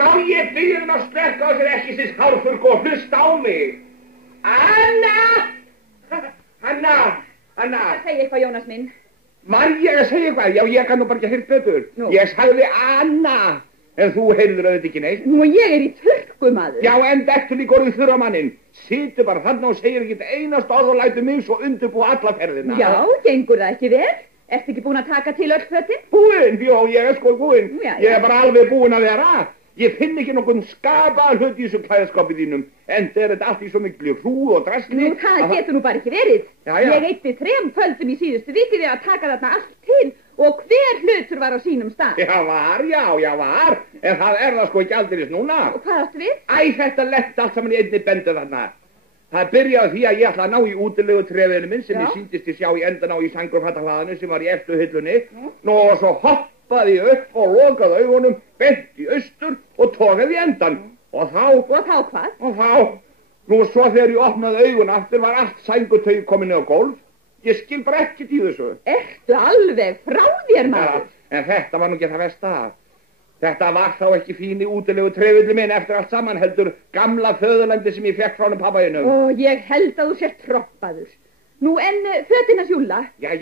Má ég biðja að slekka á þér ekki sinns hárfurg og hlusta á mig? Anna! Það segi eitthvað, Jónas minn. Var ég að segja eitthvað? Já, ég kann nú bara ekki heyrt betur. Nú. Ég sagði Anna, en þú heyrður auðvitað ekki neitt. Nú, ég í þurrku, maður. Já, en dettu líka orðið þurramanninn. Situr bara þarna og segir ekki einast orð og lætur mig svo undirbúa alla ferðina. Já, gengur það ekki vel? Ertu ekki búin að taka til öll fötin? Búinn, jó, ég sko búinn. Já. Ég bara alveg búinn að vera. Ég finn ekki nokkurn skapaðan hlut í þessu klæðaskapið þínum, en þetta er allt í svo miklu hrú og drasli. Nú, það getur nú bara ekki verið. Já. Ég eyddi 3 kvöldum í síðustu viku við að taka þarna allt til og hver hlutur var á sínum stað. Já, var, en það er það sko ekki aldrei núna. Og hvað áttu við? Æ, þetta lett allt saman í einni bendu þarna. Það byrjaði því að ég ætla að ná í útilegu trefinu minn sem ég síndist í sjá í endan á í sangurfattahlaðinu sem var í efstu hillunni. Nú og svo hoppaði ég upp og lokaði augunum, bent í austur og tókaði í endan. Og þá hvað? Og þá, nú svo þegar ég opnaði augun aftur var allt sængurtaug komin niður á gólf. Ég skil bara ekkert í þessu. Ertu alveg frá þér, maður? Ja, en þetta var nú ekki það versta. Þetta var þá ekki fíni útilegu trefilli minn eftir allt saman heldur gamla föðurlandi sem ég fekk frá honum pappaðinum. Ó, ég held að þú sért troppaður. Nú, en fötin hans Júlla? Já,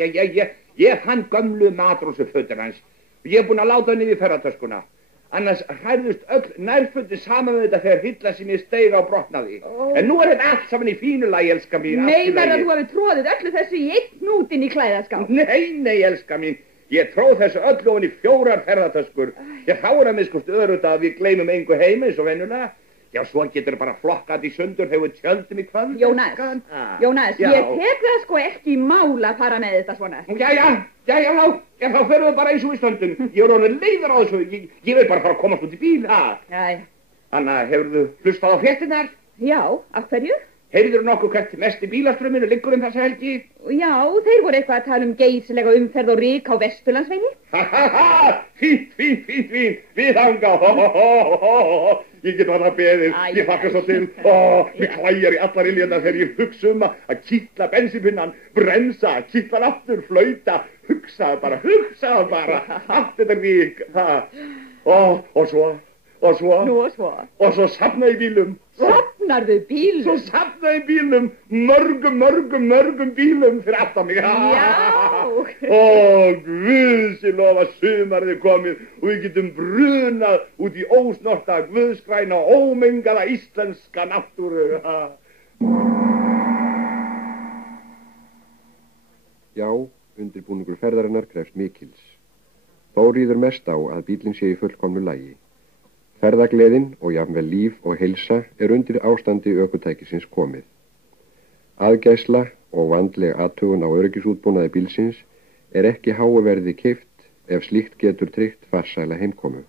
ég fann gömlu matrósu fötin hans. Ég er búinn að láta henni við ferðartöskuna. Annars hræðust öll nærfötin saman með þetta þegar hilla sem ég steig á brotnaði. En nú er þetta allt saman í fínu lagi, elska mín. Meinar að þú hafi tróðið öllu þessu í einn hnútinn í klæðaskáp? Nei, elska mín. Ég tróð þessu öllu ofan í 4 ferðartöskur. Ég þá er að minnskust öðrugt að við gleymum engu heima eins og venjulega. Já, svo getur bara flokkat í sundur hefur tjöldum í kvöld. Jónas, ég tek það sko ekki í mál að fara með þetta svona. Þá förum við bara eins og í stöndum. Ég er orðin leiður á þessu. Ég vil bara fara að komast út í bíl. Anna, hefurðu hlustað á fréttirnar? Já, af hverju? Heyrðirðu nokkuð hvert mest í bílaströmminu liggur þessa helgi? Já, þeir voru eitthvað að tala geysilega umferð og ryk á Vesturlandsvegi. Fínt, við þangað. Ég get varð að beðið, ég þakka svo til. Mér klæjar í allar iljarnar þegar ég hugsa að kitla bensínpinnan, bremsa, kitla hann aftur, flauta, hugsaðu bara, allt þetta ryk. Og svo safnaði bílum. Safnarðu bílum? Svo safnaði bílum, mörgum bílum fyrir aftan mig. Já. Guðsi lofa sumarið er komið og við getum brunað út í ósnorta, guðskræna, ómengaða íslenska náttúru. Já, undirbúningur ferðarinnar krefst mikils. Þó ríður mest á að bílinn sé í fullkomnu lagi. Ferðagleðin og jafnvel líf og heilsa er undir ástandi ökutækisins komið. Aðgæsla og vandleg athugun á öryggisútbúnaði bílsins er ekki háu verði keypt ef slíkt getur tryggt farsæla heimkomu.